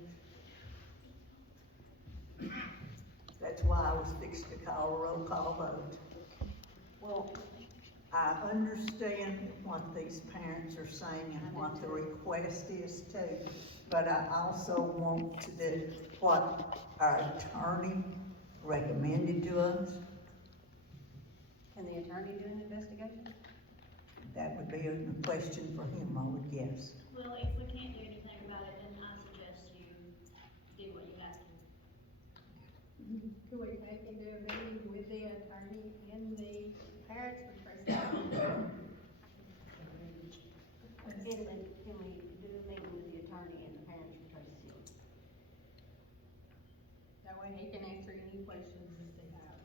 That's why I was fixed to call a roll call vote. well, I understand what these parents are saying and what the request is too, but I also want to do what our attorney recommended to us. Can the attorney do an investigation? That would be a question for him, I would guess. Well, if we can't do anything about it, then I suggest you do what you have to. Could we take and do a meeting with the attorney and the parents for presentation? Can we do a meeting with the attorney and the parents for Tracy Hill? That way he can answer any questions that they have.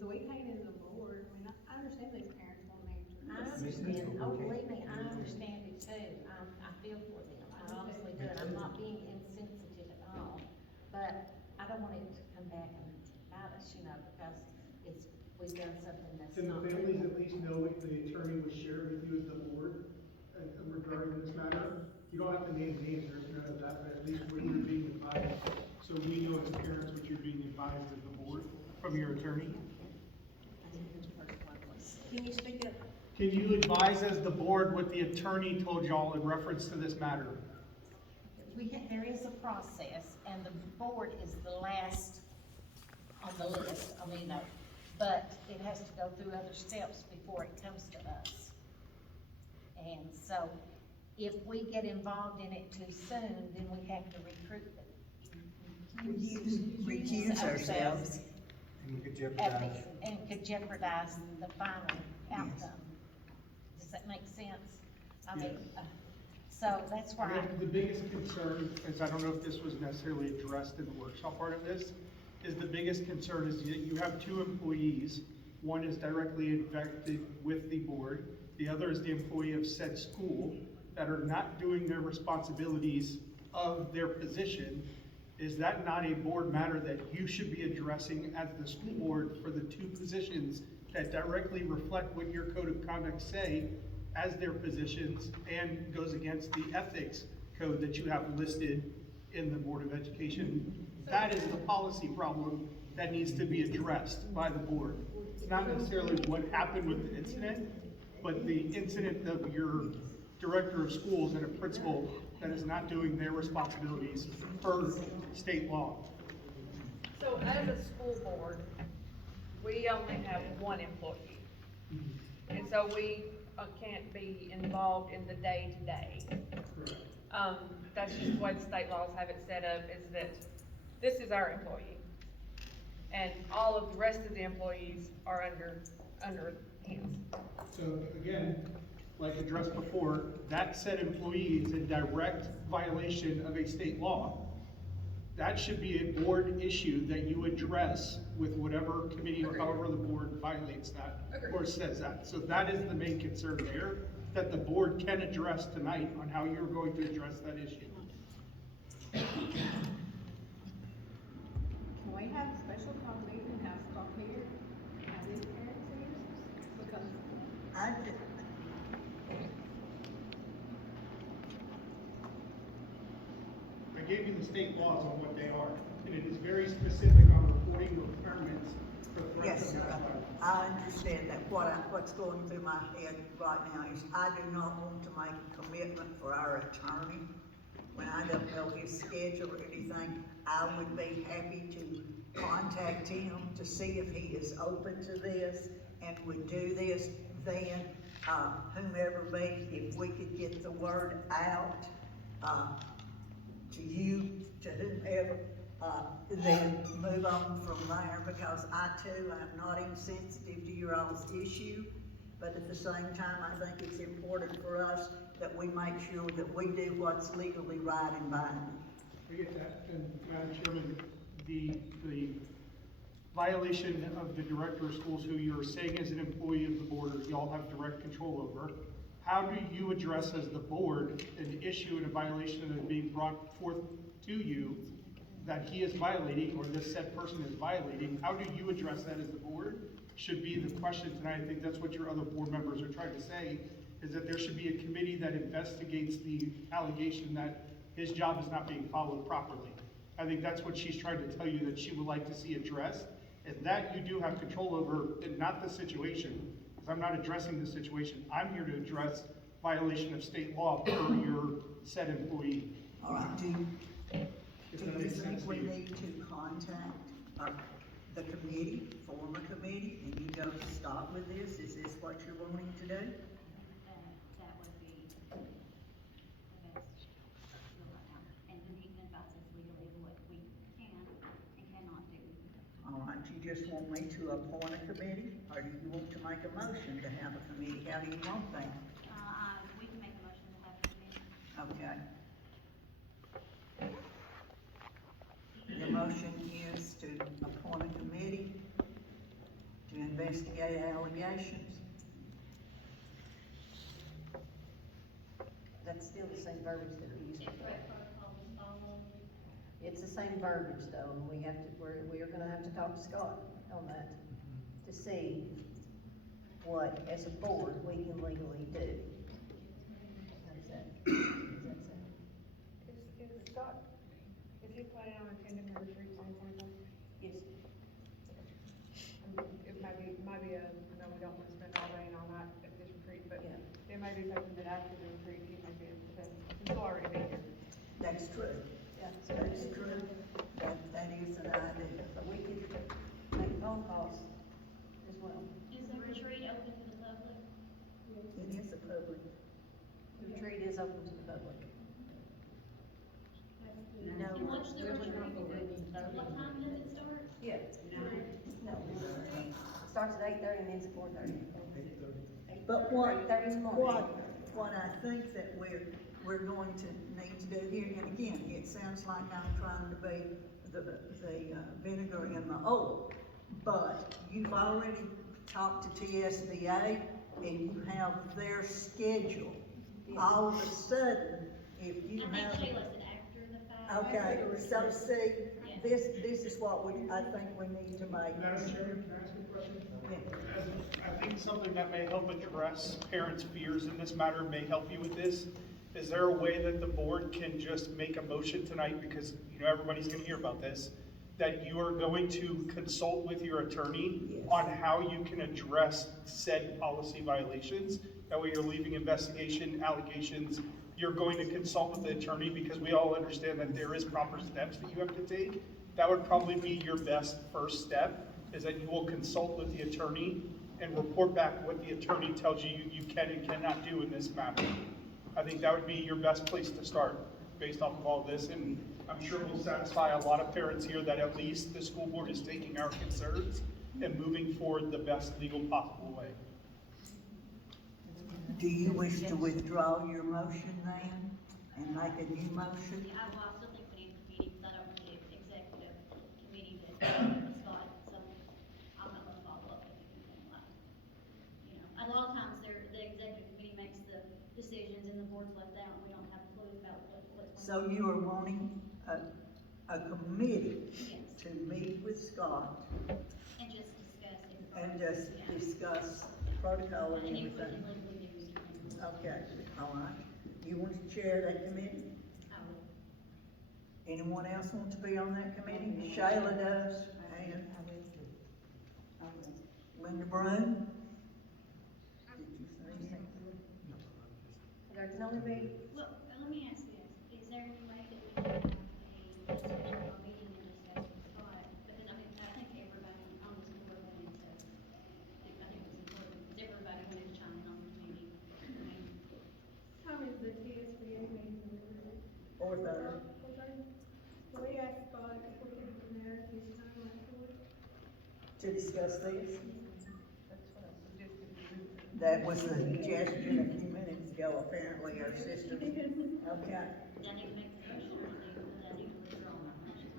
So we can't as a board, I mean, I understand these parents won't I answer. understand, oh, believe me, I understand it too, I feel for them, I honestly do, and I'm not being insensitive at all. But I don't want it to come back and bite us, because we've done something that's Can not. the families at least know if the attorney was shared with you as the board regarding this matter? You don't have to name names or none of that, but at least when you're being advised, so we know as parents what you're being advised as the board from your attorney. Can you speak up? Can you advise as the board what the attorney told y'all in reference to this matter? There is a process, and the board is the last on the list, but it has to go through other steps before it comes to us. And so, if we get involved in it too soon, then we have to Recuse ourselves. And we could at jeopardize. the- and could jeopardize the final outcome. Does that make sense? So that's I why. think the biggest concern, is I don't know if this was necessarily addressed in the workshop part of this, is the biggest concern is that you have 2 employees. One is directly infected with the board, the other is the employee of said school, that are not doing their responsibilities of their position. Is that not a board matter that you should be addressing as the school board for the 2 positions that directly reflect what your code of conduct say as their positions and goes against the ethics code that you have listed in the Board of Education? That is the policy problem that needs to be addressed by the board. It's not necessarily what happened with the incident, but the incident of your director of schools and a principal that is not doing their responsibilities per state law. So as a school board, we only have 1 employee. And so we can't be involved in the day-to-day. That's just the way the state laws have it set up, is that this is our employee. And all of the rest of the employees are under him. So again, like addressed before, that said employee is in direct violation of a state law. That should be a board issue that you address with whatever committee or however the board violates that or says that. So that is the main concern there, that the board can address tonight on how you're going to address that issue. Can we have a special call meeting and have Scott here, have these parents here? Because I did, I gave you the state laws on what they are, and it is very specific on reporting requirements for threats yes, of sir. mass violence. I understand that. What's going through my head right now is I do not want to make a commitment for our attorney when I don't know his schedule or anything. I would be happy to contact him to see if he is open to this and would do this. Then, whomever be, if we could get the word out, to you, to whomever, then move on from there, because I too am not insensitive to your all's issue, but at the same time, I think it's important for us that we make sure that we do what's legally right and binding. I get that, and Madam Chairman, the violation of the director of schools, who you're saying is an employee of the board, or y'all have direct control over, how do you address as the board an issue and a violation that is being brought forth to you that he is violating, or this said person is violating? How do you address that as the board? Should be the question tonight. I think that's what your other board members are trying to say, is that there should be a committee that investigates the allegation that his job is not being followed properly. I think that's what she's trying to tell you, that she would like to see addressed, and that you do have control over, and not the situation, because I'm not addressing the situation. I'm here to address violation of state law for your said employee. All right, do If you that makes think sense to we you. need to contact, the committee, form a committee, and you go to start with this? Is this what you're wanting to do? That would be the best deal right now. And then he can advise us legally what we can and cannot do. All right, you just want me to appoint a committee, or do you want to make a motion to have a committee? How do you want that? We can make a motion to have a committee. Okay. The motion is to appoint a committee to investigate allegations. That's still the same verbiage that we used. If correct protocol is followed. It's the same verbiage though, and we have to, we are gonna have to talk to Scott on that to see what, as a board, we can legally do. How does that sound? Is Scott, is he planning on attending the retreat in 2025? Yes. It might be I know we don't want to spend all day and all night at this retreat, but Yeah. it may be something that after the retreat, he may be able to, he'll already be here. That's true. Yeah, That's true. That is an idea. but we could make phone calls as well. Is the retreat open to the public? It is a public. The retreat is open to the public. No, And what's the we're retreat? not going What time does it start? Yeah. No, it starts at 8:30 and ends at 4:30. But what, 8:30 in the morning. what I think that we're going to need to do here, and again, it sounds like I'm trying to be the vinegar in the oil, but you've already talked to TSBA, and you have their schedule. All of a sudden, if you I have. think Shayla said after the fact. Okay, so see, this is what I think we need to make. Madam Chairman, can I ask a question? Yeah. I think something that may help address parents' fears in this matter may help you with this. Is there a way that the board can just make a motion tonight, because, everybody's gonna hear about this, that you are going to consult with your attorney Yes. on how you can address said policy violations? That way you're leaving investigation, allegations, you're going to consult with the attorney, because we all understand that there is proper steps that you have to take. That would probably be your best first step, is that you will consult with the attorney and report back what the attorney tells you you can and cannot do in this matter. I think that would be your best place to start, based off of all this, and I'm sure will satisfy a lot of parents here that at least the school board is taking our concerns and moving forward the best legal possible way. Do you wish to withdraw your motion then, and make a new motion? Well, I still think we need a committee, because I don't want the executive committee that Scott, so I'm not gonna follow up with anything like, a lot of times the executive committee makes the decisions and the board's left out, and we don't have a clue about what's going on. So you are wanting a committee Yes. to meet with Scott And just discuss it. and just Yeah. discuss protocol and And if we can everything? legally do something. Okay, all right. You want to chair that committee? I would. Anyone else want to be on that committee? Shayla does, and Linda Brown? Did you say? There can only be, Well, let me ask this, is there any way that we can have a special meeting and discuss with Scott? Because I think everybody on this board wanted to, I think it was important, because everybody wanted to chime in on the meeting. Time is the TSBA meeting? 4:30. discuss this? That was the suggestion a few minutes ago, apparently our system, okay. Did I need to make the motion or did I need to withdraw my motion?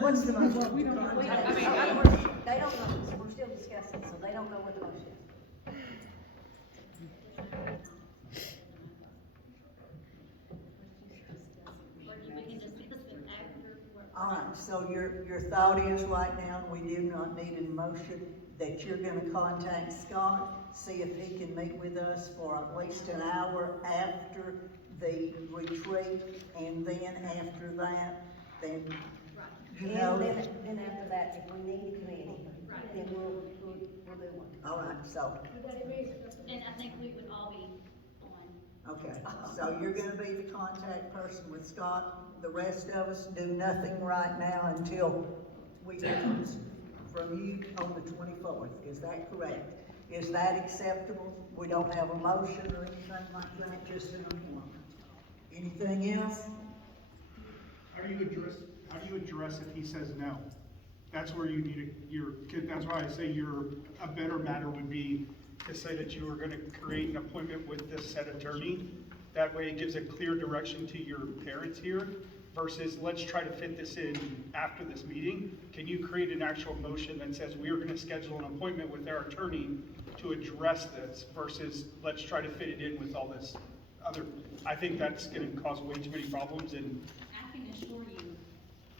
What's the motion? I mean, they don't know, so we're still discussing, so they don't know what the motion is. Or we can discuss it after. All right, so your thought is right now, we do not need a motion, that you're gonna contact Scott, see if he can meet with us for at least an hour after the retreat, and then after that, then, you And know. then after that, if we need a committee, then we'll do one. All right, so, And I think we would all be on. okay, so you're gonna be the contact person with Scott, the rest of us do nothing right now until we hear from you on the 24th, is that correct? Is that acceptable? We don't have a motion or anything like that, just an appointment. Anything else? How do you address if he says no? That's where you need that's why I say a better matter would be to say that you are gonna create an appointment with this said attorney. That way it gives a clear direction to your parents here versus let's try to fit this in after this meeting. Can you create an actual motion that says we are gonna schedule an appointment with our attorney to address this versus let's try to fit it in with all this other, I think that's gonna cause way too many problems and I can assure you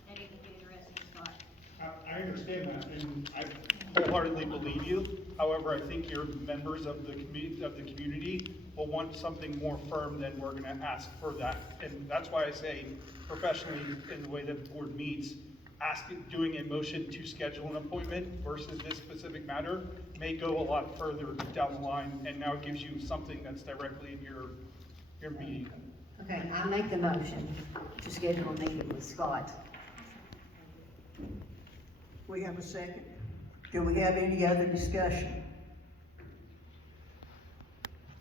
that it will be addressed, Scott. I understand that, and I wholeheartedly believe you. However, I think your members of the community will want something more firm than we're gonna ask for that. And that's why I say professionally, in the way that the board meets, doing a motion to schedule an appointment versus this specific matter may go a lot further down the line, and now it gives you something that's directly in your meeting. Okay, I make the motion to schedule a meeting with Scott. We have a second. Do we have any other discussion?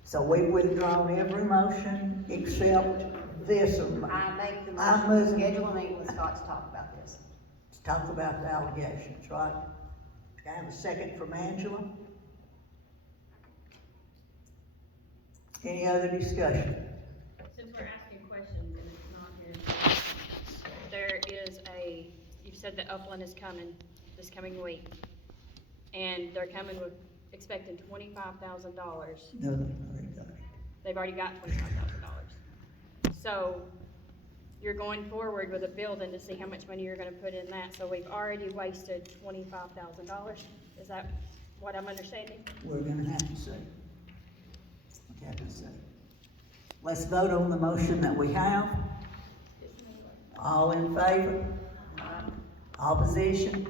So we've withdrawn every motion except this one. I make the I motion to move- schedule a meeting with Scott to talk about this. Let's talk about the allegations, right? I have a second from Angela. Any other discussion? Since we're asking questions and it's not here, there is you've said that Upland is coming this coming week. And they're coming with, expecting $25,000. No, they already got it. They've already got $25,000. So you're going forward with a building to see how much money you're gonna put in that. So we've already wasted $25,000. Is that what I'm understanding? We're gonna have to see. Have to see. Let's vote on the motion that we have. All in favor? Opposition?